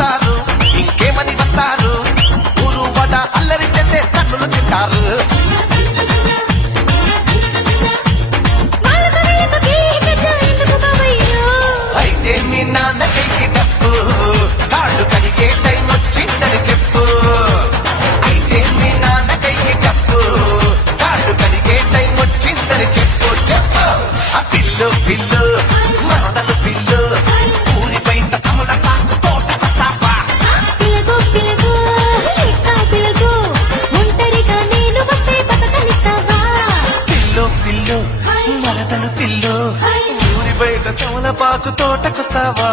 వస్తారు, ఇంకేమని వస్తారు, ఊరు వడ అల్లరి చెందే తన్నులు తింటారు. అయితే మీ నాన్న కైకి డప్పు, కాళ్ళు కడిగే టైం వచ్చిందని చెప్పు. అయితే మీ నాన్న కైకి డప్పు, కాళ్ళు కడిగే టైం వచ్చిందని చెప్పు. చెప్పు ఆ పిల్లు పిల్లు మరదలు పిల్లు, ఊరి బయట తముల కాకు తోట వస్తావా? పిలగు పిలగు ఇట్టా పిలగు, ఒంటరిగా నేను వస్తే బతకనిస్తావా? పిల్లు పిల్లు మరదలు పిల్లు, ఊరి బయట తముల పాకు తోటకొస్తావా?